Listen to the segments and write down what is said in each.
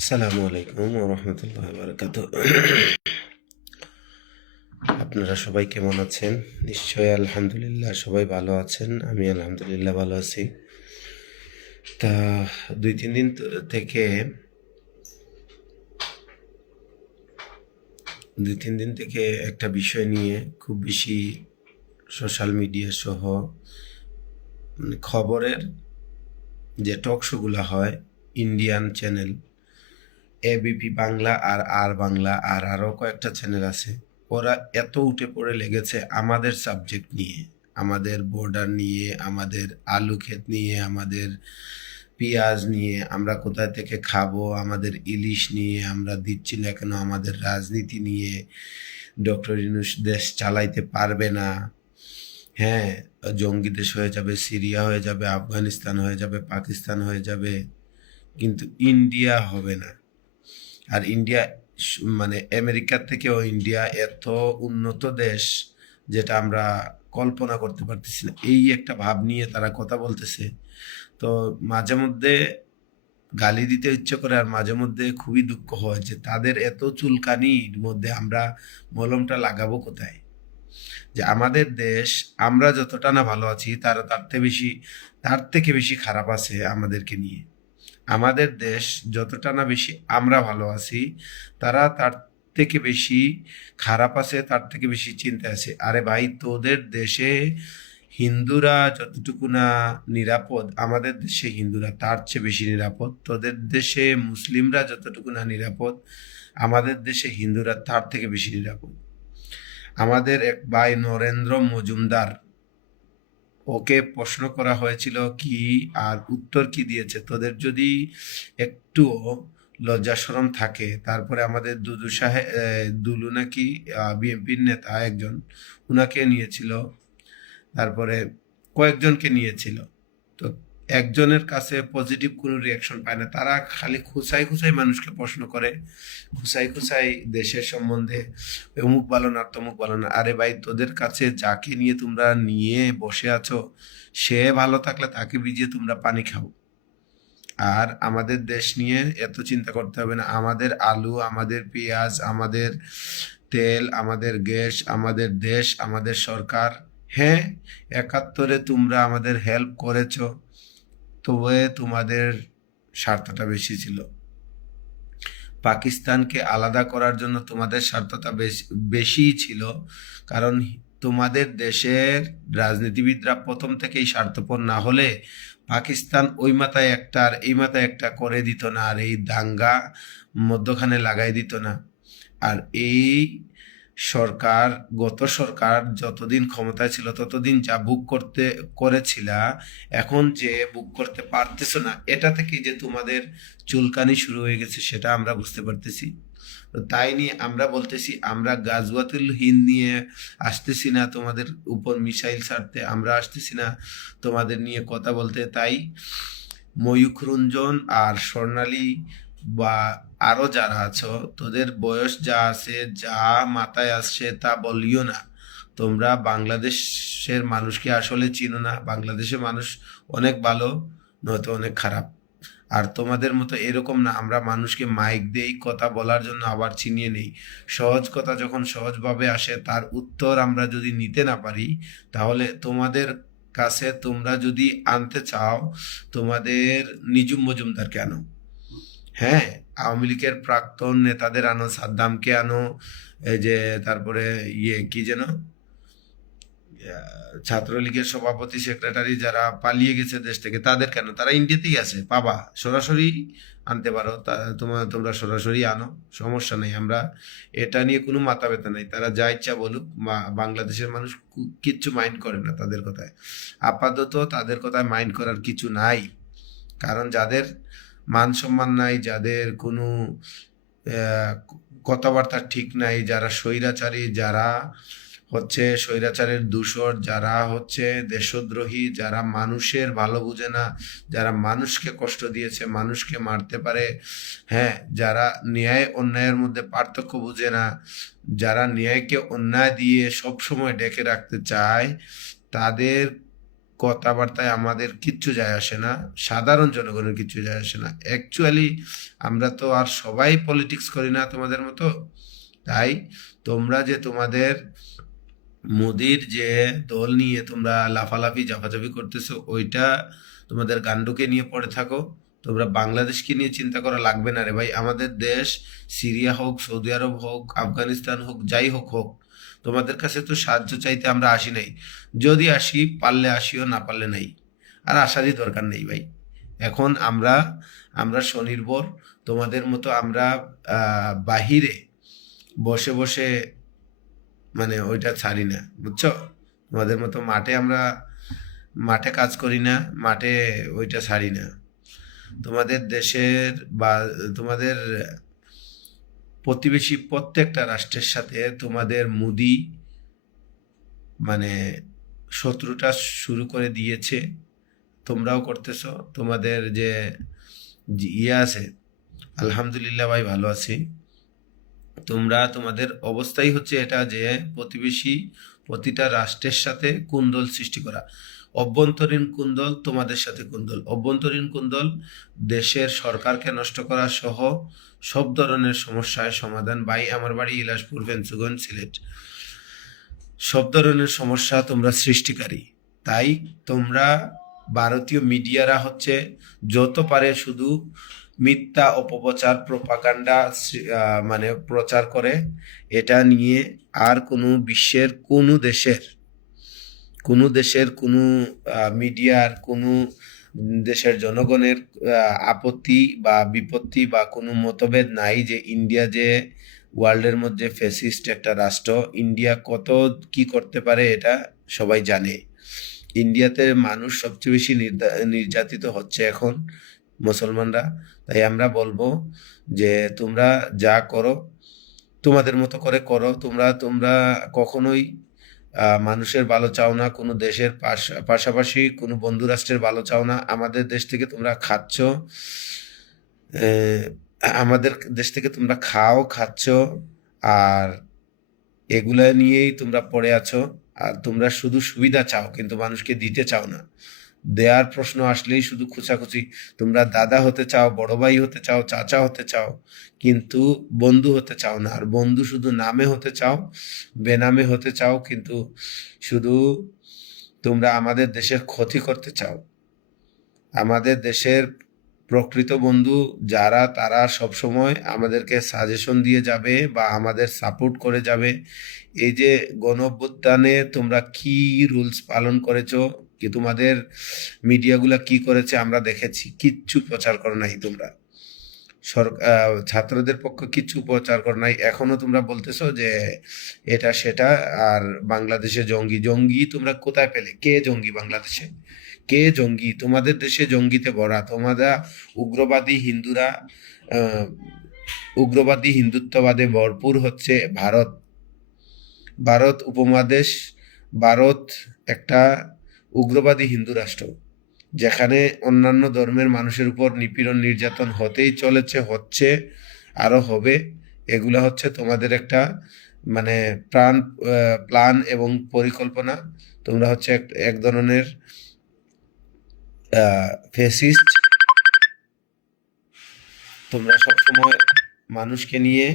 আসসালামু আলাইকুম রহমতুল্লাহ বারকাত আপনারা সবাই কেমন আছেন? নিশ্চয়ই আলহামদুলিল্লাহ সবাই ভালো আছেন, আমি আলহামদুলিল্লাহ ভালো আছি। তা দুই, তিন দিন থেকে, দুই, তিন দিন থেকে একটা বিষয় নিয়ে খুব বেশি সোশ্যাল মিডিয়া সহ মানে খবরের যে টক শোগুলো হয় ইন্ডিয়ান চ্যানেল এবিপি বাংলা আর আর বাংলা আর আরও কয়েকটা চ্যানেল আছে। ওরা এত উঠে পড়ে লেগেছে আমাদের সাবজেক্ট নিয়ে, আমাদের বর্ডার নিয়ে, আমাদের আলু ক্ষেত নিয়ে, আমাদের পেঁয়াজ নিয়ে, আমরা কোথায় থেকে খাব, আমাদের ইলিশ নিয়ে, আমরা দিচ্ছি না কেন, আমাদের রাজনীতি নিয়ে ডক্টর ইনুস দেশ চালাইতে পারবে না। হ্যাঁ জঙ্গি দেশ হয়ে যাবে, সিরিয়া হয়ে যাবে, আফগানিস্তান হয়ে যাবে, পাকিস্তান হয়ে যাবে, কিন্তু ইন্ডিয়া হবে না। আর ইন্ডিয়া মানে আমেরিকার থেকেও ইন্ডিয়া এত উন্নত দেশ যেটা আমরা কল্পনা করতে পারতেছি না। এই একটা ভাব নিয়ে তারা কথা বলতেছে। তো মাঝে মধ্যে গালি দিতে ইচ্ছে করে আর মাঝে মধ্যে খুবই দুঃখ হয় যে তাদের এত চুলকানির মধ্যে আমরা মলমটা লাগাবো কোথায়? যে আমাদের দেশ, আমরা যতটা না ভালো আছি, তারা তার থেকে বেশি, তার থেকে বেশি খারাপ আছে আমাদেরকে নিয়ে। আমাদের দেশ যতটা না বেশি আমরা ভালো আছি, তারা তার থেকে বেশি খারাপ আছে, তার থেকে বেশি চিন্তা আছে। আরে ভাই, তোদের দেশে হিন্দুরা যতটুকু না নিরাপদ, আমাদের দেশে হিন্দুরা তার চেয়ে বেশি নিরাপদ। তোদের দেশে মুসলিমরা যতটুকু না নিরাপদ, আমাদের দেশে হিন্দুরা তার থেকে বেশি নিরাপদ। আমাদের এক ভাই নরেন্দ্র মজুমদার ওকে প্রশ্ন করা হয়েছিল, কি আর উত্তর কি দিয়েছে? তোদের যদি একটু লজ্জা সরম থাকে, তারপরে আমাদের দুদু সাহেব দুলু নাকি বিএনপির নেতা একজন, উনাকে নিয়েছিল, তারপরে কয়েকজনকে নিয়েছিল। তো একজনের কাছে পজিটিভ কোনো রিয়াকশন পায় না। তারা খালি খুসাই খুসাই মানুষকে প্রশ্ন করে খুসাই খুসাই দেশের সম্বন্ধে অমুক ভালো না তমুক ভালো না। আরে ভাই, তোদের কাছে যাকে নিয়ে তোমরা নিয়ে বসে আছো, সে ভালো থাকলে তাকে ভিজিয়ে তোমরা পানি খাও। আর আমাদের দেশ নিয়ে এত চিন্তা করতে হবে না। আমাদের আলু, আমাদের পেঁয়াজ, আমাদের তেল, আমাদের গ্যাস, আমাদের দেশ, আমাদের সরকার হ্যাঁ একাত্তরে তোমরা আমাদের হেল্প করেছ। তবে তোমাদের স্বার্থটা বেশি ছিল। পাকিস্তানকে আলাদা করার জন্য তোমাদের স্বার্থটা বেশি ছিল। কারণ তোমাদের দেশের রাজনীতিবিদরা প্রথম থেকেই স্বার্থপর না হলে পাকিস্তান ওই মাথায় একটা আর এই মাথায় একটা করে দিত না, আর এই দাঙ্গা মধ্যখানে লাগাই দিত না। আর এই সরকার, গত সরকার যতদিন ক্ষমতায় ছিল, ততদিন যা বুক করতে, করেছিলা, এখন যে বুক করতে পারতেছো না, এটা থেকে যে তোমাদের চুলকানি শুরু হয়ে গেছে, সেটা আমরা বুঝতে পারতেছি। তাই নিয়ে আমরা বলতেছি, আমরা গাজওয়াতুল হিন্দ নিয়ে আসতেছি না, তোমাদের উপর মিসাইল ছাড়তে আমরা আসতেছি না, তোমাদের নিয়ে কথা বলতে। তাই ময়ূখ রঞ্জন আর স্বর্ণালী বা আরও যারা আছো, তোদের বয়স যা আছে, যা মাথায় আসছে তা বলিও না। তোমরা বাংলাদেশের মানুষকে আসলে চিনো না। বাংলাদেশের মানুষ অনেক ভালো, নয়তো অনেক খারাপ। আর তোমাদের মতো এরকম না, আমরা মানুষকে মাইক দেই কথা বলার জন্য আবার চিনিয়ে নেই। সহজ কথা যখন সহজভাবে আসে, তার উত্তর আমরা যদি নিতে না পারি, তাহলে তোমাদের কাছে তোমরা যদি আনতে চাও, তোমাদের নিজুম মজুমদারকে আনো। হ্যাঁ আওয়ামী লীগের প্রাক্তন নেতাদের আনো, সাদ্দামকে আনো, এই যে তারপরে ইয়ে কি যেন? ছাত্রলীগের সভাপতি, সেক্রেটারি যারা পালিয়ে গেছে দেশ থেকে, তাদের কেন? তারা ইন্ডিয়াতেই আছে, পাবা। সরাসরি আনতে পারো তোমার তোমরা সরাসরি আনো, সমস্যা নেই। আমরা এটা নিয়ে কোনো মাথা ব্যথা নাই। তারা যা ইচ্ছা বলুক বাংলাদেশের মানুষ কিচ্ছু মাইন্ড করে না তাদের কথায়। আপাতত তাদের কথায় মাইন্ড করার কিছু নাই। কারণ যাদের মান সম্মান নাই, যাদের কোনো কথাবার্তা ঠিক নাই, যারা স্বৈরাচারী, যারা হচ্ছে স্বৈরাচারের দূষর, যারা হচ্ছে দেশদ্রোহী, যারা মানুষের ভালো বুঝে না, যারা মানুষকে কষ্ট দিয়েছে, মানুষকে মারতে পারে হ্যাঁ যারা ন্যায় অন্যায়ের মধ্যে পার্থক্য বুঝে না, যারা ন্যায়কে অন্যায় দিয়ে সব সময় ডেকে রাখতে চায়, তাদের কথাবার্তায় আমাদের কিচ্ছু যায় আসে না, সাধারণ জনগণের কিচ্ছু যায় আসে না। অ্যাকচুয়ালি আমরা তো আর সবাই পলিটিক্স করি না তোমাদের মতো। তাই তোমরা যে তোমাদের মোদির যে দল নিয়ে তোমরা লাফালাফি জাফাজাফি করতেছো, ওইটা তোমাদের গান্ডুকে নিয়ে পড়ে থাকো। তোমরা বাংলাদেশকে নিয়ে চিন্তা করা লাগবে না রে ভাই। আমাদের দেশ, সিরিয়া হোক, সৌদি আরব হোক, আফগানিস্তান হোক, যাই হোক হোক তোমাদের কাছে তো সাহায্য চাইতে আমরা আসি নাই। যদি আসি, পারলে আসিও, না পারলে নাই। আর আসারই দরকার নেই ভাই। এখন আমরা আমরা স্বনির্ভর, তোমাদের মতো আমরা বাহিরে বসে বসে মানে ওইটা ছাড়ি না, বুঝছ? তোমাদের মতো মাঠে আমরা, মাঠে কাজ করি না, মাঠে ওইটা ছাড়ি না। তোমাদের দেশের বা, তোমাদের প্রতিবেশী প্রত্যেকটা রাষ্ট্রের সাথে তোমাদের মুদি মানে শত্রুটা শুরু করে দিয়েছে। তোমরাও করতেছো। তোমাদের যে ইয়ে আছে, আলহামদুলিল্লাহ ভাই ভালো আছি। তোমরা, তোমাদের অবস্থাই হচ্ছে এটা যে প্রতিবেশী প্রতিটা রাষ্ট্রের সাথে কুন্দল সৃষ্টি করা। অভ্যন্তরীণ কুন্দল তোমাদের সাথে কুন্দল অভ্যন্তরীণ কুন্দল দেশের সরকারকে নষ্ট করা সহ সব ধরনের সমস্যায় সমাধান। ভাই, আমার বাড়ি ইলাসপুর ফেন্সুগঞ্জ সিলেট। সব ধরনের সমস্যা তোমরা সৃষ্টিকারী। তাই তোমরা ভারতীয় মিডিয়ারা হচ্ছে যত পারে শুধু মিথ্যা অপপ্রচার, প্রপাগান্ডা মানে প্রচার করে। এটা নিয়ে আর কোনো বিশ্বের কোনো দেশের কোনো দেশের কোনো মিডিয়ার কোনো দেশের জনগণের আপত্তি বা বিপত্তি বা কোনো মতভেদ নাই যে ইন্ডিয়া যে ওয়ার্ল্ডের মধ্যে ফেসিস্ট একটা রাষ্ট্র, ইন্ডিয়া কত কি করতে পারে এটা সবাই জানে। ইন্ডিয়াতে মানুষ সবচেয়ে বেশি নির্যাতিত হচ্ছে এখন মুসলমানরা। তাই আমরা বলব যে তোমরা যা করো, তোমাদের মতো করে করো, তোমরা তোমরা কখনোই মানুষের ভালো চাও না, কোনো দেশের পাশ- পাশাপাশি কোনো বন্ধু রাষ্ট্রের ভালো চাও না, আমাদের দেশ থেকে তোমরা খাচ্ছ আমাদের দেশ থেকে তোমরা খাও, খাচ্ছ, আর এগুলা নিয়েই তোমরা পড়ে আছো, আর তোমরা শুধু সুবিধা চাও, কিন্তু মানুষকে দিতে চাও না। দেয়ার প্রশ্ন আসলেই শুধু খুচাখুচি। তোমরা দাদা হতে চাও, বড় ভাই হতে চাও, চাচা হতে চাও, কিন্তু বন্ধু হতে চাও না। আর বন্ধু শুধু নামে হতে চাও, বেনামে হতে চাও, কিন্তু শুধু তোমরা আমাদের দেশের ক্ষতি করতে চাও। আমাদের দেশের প্রকৃত বন্ধু যারা, তারা সবসময় আমাদেরকে সাজেশন দিয়ে যাবে বা আমাদের সাপোর্ট করে যাবে। এই যে গণ তোমরা কি রুলস পালন করেছ কি তোমাদের মিডিয়াগুলা কি করেছে আমরা দেখেছি? কিচ্ছু প্রচার করো নাই তোমরা। সরকার ছাত্রদের পক্ষে কিচ্ছু প্রচার করো নাই। এখনও তোমরা বলতেছো যে এটা সেটা আর বাংলাদেশে জঙ্গি। জঙ্গি তোমরা কোথায় পেলে? কে জঙ্গি বাংলাদেশে? কে জঙ্গি? তোমাদের দেশে জঙ্গিতে ভরা। তোমরা উগ্রবাদী হিন্দুরা উগ্রবাদী হিন্দুত্ববাদে ভরপুর হচ্ছে ভারত। ভারত উপমহাদেশ, ভারত একটা উগ্রবাদী হিন্দু রাষ্ট্র যেখানে অন্যান্য ধর্মের মানুষের উপর নিপীড়ন নির্যাতন হতেই চলেছে হচ্ছে আরও হবে এগুলা হচ্ছে তোমাদের একটা মানে প্রাণ আহ, প্ল্যান এবং পরিকল্পনা। তোমরা হচ্ছে এক এক ধরনের ফেসিস্ট তোমরা সবসময় মানুষকে নিয়ে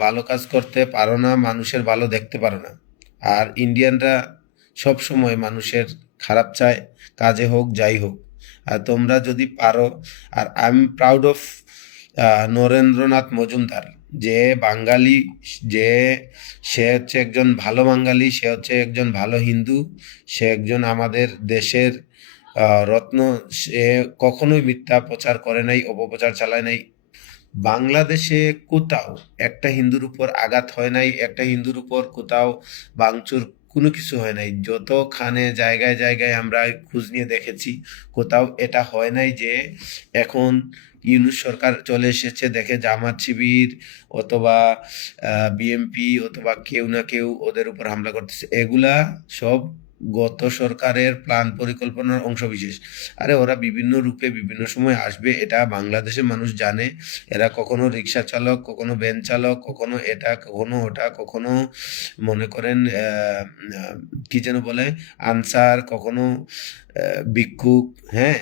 ভালো কাজ করতে পারো না মানুষের ভালো দেখতে পারো না। আর ইন্ডিয়ানরা সব সময় মানুষের খারাপ চায়, কাজে হোক, যাই হোক। আর তোমরা যদি পারো, আর I am proud of Narendranath Majumdar. যে বাঙালি, যে সে হচ্ছে একজন ভালো বাঙালি, সে হচ্ছে একজন ভালো হিন্দু, সে একজন আমাদের দেশের রত্ন, সে কখনোই মিথ্যা প্রচার করে নাই, অপপ্রচার চালায় নাই। বাংলাদেশে কোথাও একটা হিন্দুর উপর আঘাত হয় নাই, একটা হিন্দুর উপর কোথাও ভাঙচুর কোনো কিছু হয় নাই। যতখানে জায়গায় জায়গায় আমরা খোঁজ নিয়ে দেখেছি, কোথাও এটা হয় নাই যে এখন ইউনুস সরকার চলে এসেছে, দেখে জামাত শিবির অথবা বিএমপি অথবা কেউ না কেউ ওদের উপর হামলা করতেছে। এগুলা সব গত সরকারের প্ল্যান পরিকল্পনার অংশবিশেষ। আরে ওরা বিভিন্ন রূপে বিভিন্ন সময় আসবে, এটা বাংলাদেশের মানুষ জানে। এরা কখনো রিক্সা চালক, কখনো ভ্যান চালক, কখনো এটা, কখনো ওটা, কখনো মনে করেন কি যেন বলে, আনসার, কখনো ভিক্ষুক হ্যাঁ?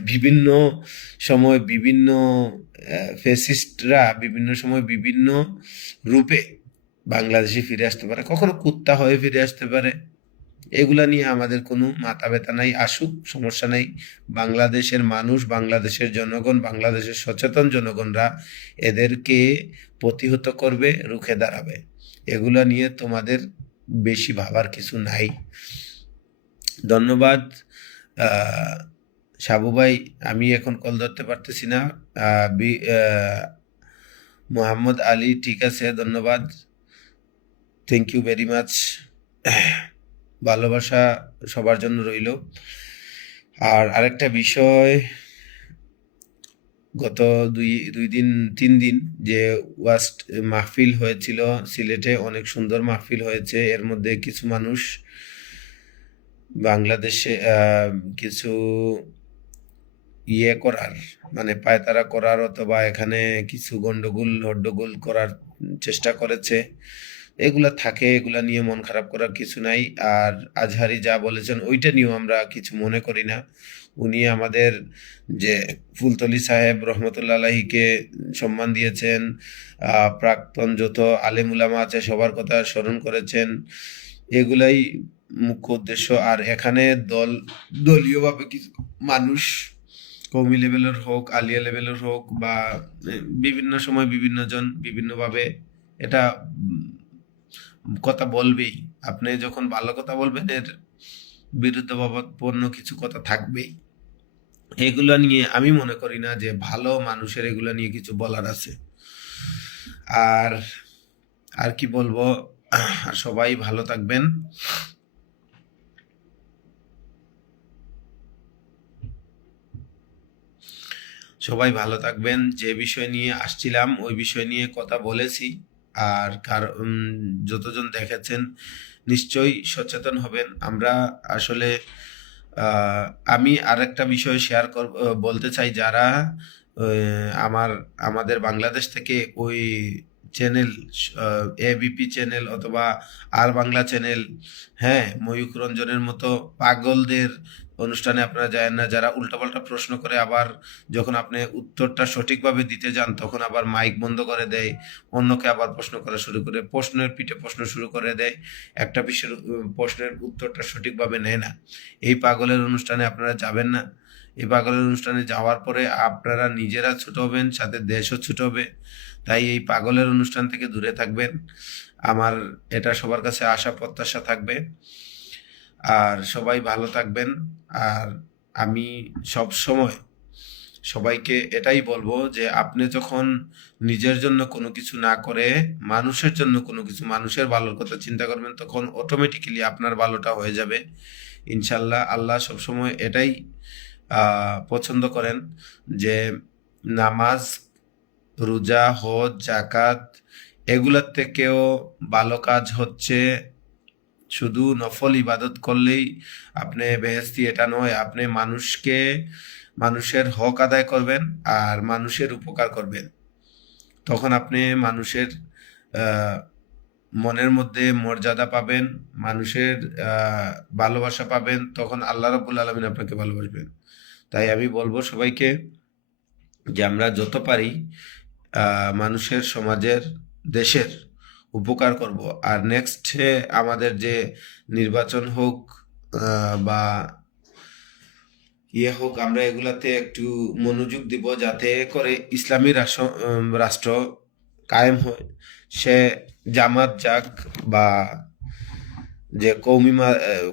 বিভিন্ন সময় বিভিন্ন ফেসিস্টরা বিভিন্ন সময় বিভিন্ন রূপে বাংলাদেশে ফিরে আসতে পারে। কখনো কুত্তা হয়ে ফিরে আসতে পারে। এগুলা নিয়ে আমাদের কোনো মাথা ব্যথা নাই, আসুক, সমস্যা নাই। বাংলাদেশের মানুষ, বাংলাদেশের জনগণ, বাংলাদেশের সচেতন জনগণরা এদেরকে প্রতিহত করবে, রুখে দাঁড়াবে। এগুলা নিয়ে তোমাদের বেশি ভাবার কিছু নাই। ধন্যবাদ। সাবু ভাই, আমি এখন কল ধরতে পারতেছি না। মোহাম্মদ আলী, ঠিক আছে, ধন্যবাদ। থ্যাংক ইউ ভেরি মাচ ভালোবাসা সবার জন্য রইল। আর আরেকটা বিষয়, গত দুই দুই দিন, তিন দিন যে ওয়াস্ট মাহফিল হয়েছিল, সিলেটে অনেক সুন্দর মাহফিল হয়েছে। এর মধ্যে কিছু মানুষ বাংলাদেশে কিছু ইয়ে করার মানে পায়তারা করার অথবা এখানে কিছু গন্ডগোল, হড্ডগোল করার চেষ্টা করেছে। এগুলা থাকে, এগুলা নিয়ে মন খারাপ করার কিছু নাই। আর আজহারি যা বলেছেন, ওইটা নিয়েও আমরা কিছু মনে করি না। উনি আমাদের যে ফুলতলি সাহেব রহমতুল্লাহ আলাহিকে সম্মান দিয়েছেন প্রাক্তন যত আলেম উলামা আছে, সবার কথা স্মরণ করেছেন। এগুলাই মুখ্য উদ্দেশ্য। আর এখানে দল, দলীয়ভাবে কিছু মানুষ কমি লেভেলের হোক, আলিয়া লেভেলের হোক বা বিভিন্ন সময় বিভিন্ন জন বিভিন্নভাবে এটা কথা বলবেই। আপনি যখন ভালো কথা বলবেন, এর বিরুদ্ধভাবাপন্ন কিছু কথা থাকবেই। এগুলা নিয়ে আমি মনে করি না যে ভালো মানুষের এগুলা নিয়ে কিছু বলার আছে। আর আর কি বলব? সবাই ভালো থাকবেন। সবাই ভালো থাকবেন। যে বিষয় নিয়ে আসছিলাম, ওই বিষয় নিয়ে কথা বলেছি। আর কার যতজন দেখেছেন নিশ্চয়ই সচেতন হবেন। আমরা আসলে আমি আরেকটা বিষয় শেয়ার কর বলতে চাই, যারা আমার, আমাদের বাংলাদেশ থেকে ওই চ্যানেল এবিপি চ্যানেল অথবা আর বাংলা চ্যানেল হ্যাঁ ময়ূক রঞ্জনের মতো পাগলদের অনুষ্ঠানে আপনারা যায় না, যারা উল্টাপাল্টা প্রশ্ন করে আবার যখন আপনি উত্তরটা সঠিকভাবে দিতে যান, তখন আবার মাইক বন্ধ করে দেয়, অন্যকে আবার প্রশ্ন করা শুরু করে, প্রশ্নের পিঠে প্রশ্ন শুরু করে দেয়, একটা বিষয়ের প্রশ্নের উত্তরটা সঠিকভাবে নেয় না। এই পাগলের অনুষ্ঠানে আপনারা যাবেন না। এই পাগলের অনুষ্ঠানে যাওয়ার পরে আপনারা নিজেরা ছোট হবেন, সাথে দেশও ছোট হবে। তাই এই পাগলের অনুষ্ঠান থেকে দূরে থাকবেন। আমার এটা সবার কাছে আশা, প্রত্যাশা থাকবে। আর সবাই ভালো থাকবেন। আর আমি সব সময় সবাইকে এটাই বলব যে আপনি যখন নিজের জন্য কোনো কিছু না করে, মানুষের জন্য কোনো কিছু, মানুষের ভালোর কথা চিন্তা করবেন, তখন অটোমেটিক্যালি আপনার ভালোটা হয়ে যাবে। ইনশাল্লাহ আল্লাহ সবসময় এটাই পছন্দ করেন যে নামাজ, রোজা, হজ জাকাত এগুলার থেকেও ভালো কাজ হচ্ছে। শুধু নফল ইবাদত করলেই আপনি বেহেস্তি এটা নয়, আপনি মানুষকে, মানুষের হক আদায় করবেন আর মানুষের উপকার করবেন। তখন আপনি মানুষের মনের মধ্যে মর্যাদা পাবেন, মানুষের ভালোবাসা পাবেন, তখন আল্লাহ রাব্বুল আলমিন আপনাকে ভালোবাসবেন। তাই আমি বলব সবাইকে যে আমরা যত পারি মানুষের, সমাজের, দেশের উপকার করব। আর নেক্সটে আমাদের যে নির্বাচন হোক বা ইয়ে হোক, আমরা এগুলাতে একটু মনোযোগ দিব যাতে করে ইসলামী রাষ্ট্র কায়েম হয়। সে জামাত যাক বা যে কৌমিমা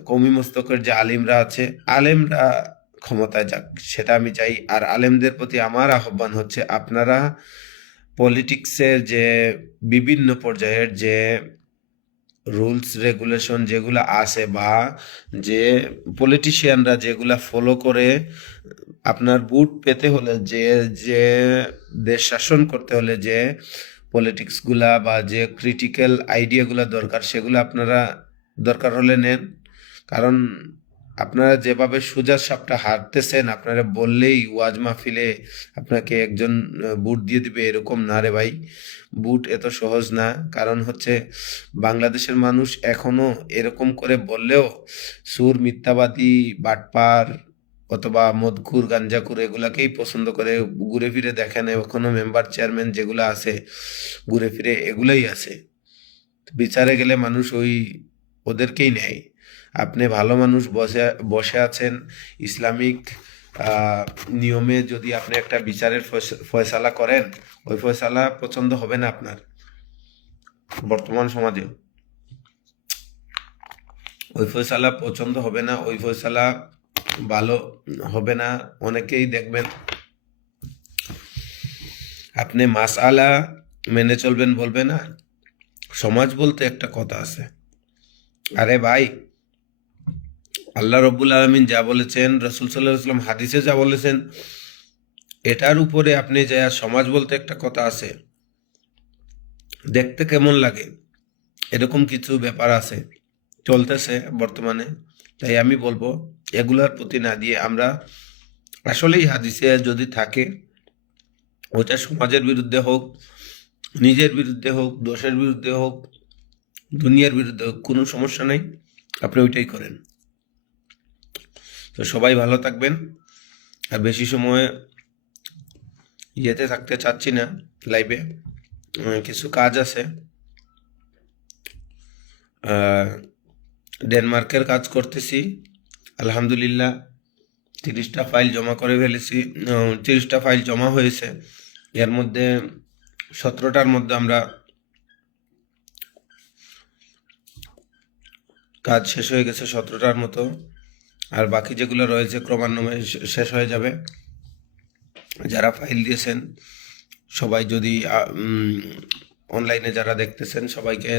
কৌমি মস্তকের যে আলিমরা আছে, আলেমরা ক্ষমতায় যাক, সেটা আমি চাই। আর আলেমদের প্রতি আমার আহ্বান হচ্ছে, আপনারা পলিটিক্সের যে বিভিন্ন পর্যায়ের যে রুলস রেগুলেশন যেগুলো আছে বা যে পলিটিশিয়ানরা যেগুলা ফলো করে, আপনার বুট পেতে হলে যে যে দেশ শাসন করতে হলে যে পলিটিক্সগুলা বা যে ক্রিটিক্যাল আইডিয়াগুলা দরকার, সেগুলো আপনারা দরকার হলে নেন। কারণ আপনারা যেভাবে সোজা সাপটা হারতেছেন, আপনারা বললেই ওয়াজ মাহফিলে আপনাকে একজন বুট দিয়ে দিবে, এরকম না রে ভাই। বুট এত সহজ না। কারণ হচ্ছে বাংলাদেশের মানুষ এখনও এরকম করে বললেও সুর, মিথ্যাবাদী, বাটপার অথবা মদকুর গাঞ্জাকুর এগুলাকেই পছন্দ করে। ঘুরে ফিরে দেখেন, এখনও মেম্বার, চেয়ারম্যান যেগুলো আছে, ঘুরে ফিরে এগুলাই আছে। বিচারে গেলে মানুষ ওই ওদেরকেই নেয়। আপনি ভালো মানুষ বসে বসে আছেন, ইসলামিক নিয়মে যদি আপনি একটা বিচারের ফয়স- ফয়সালা করেন, ওই ফয়সালা পছন্দ হবে না আপনার, বর্তমান সমাজে ওই ফয়সালা পছন্দ হবে না, ওই ফয়সালা ভালো হবে না, অনেকেই দেখবেন আপনি মাসআলা মেনে চলবেন বলবে না। সমাজ বলতে একটা কথা আছে। আরে ভাই আল্লাহ রব্বুল আলমিন যা বলেছেন, রসুল সাল্লাহ সাল্লাম হাদিসে যা বলেছেন, এটার উপরে আপনি যা সমাজ বলতে একটা কথা আছে। দেখতে কেমন লাগে? এরকম কিছু ব্যাপার আছে, চলতেছে বর্তমানে। তাই আমি বলব, এগুলার প্রতি না দিয়ে আমরা আসলেই হাদিসে যদি থাকে ওটা সমাজের বিরুদ্ধে হোক, নিজের বিরুদ্ধে হোক, দোষের বিরুদ্ধে হোক, দুনিয়ার বিরুদ্ধে হোক, কোনো সমস্যা নেই। আপনি ওইটাই করেন। তো সবাই ভালো থাকবেন। আর বেশি সময় ইয়েতে থাকতে চাচ্ছি না লাইভে কিছু কাজ আছে। ডেনমার্কের কাজ করতেছি। আলহামদুলিল্লাহ, তিরিশটা ফাইল জমা করে ফেলেছি। তিরিশটা ফাইল জমা হয়েছে। এর মধ্যে সতেরোটার মধ্যে আমরা কাজ শেষ হয়ে গেছে, সতেরোটার মতো। আর বাকি যেগুলো রয়েছে ক্রমান্বয়ে শেষ হয়ে যাবে। যারা ফাইল দিয়েছেন, সবাই যদি অনলাইনে যারা দেখতেছেন, সবাইকে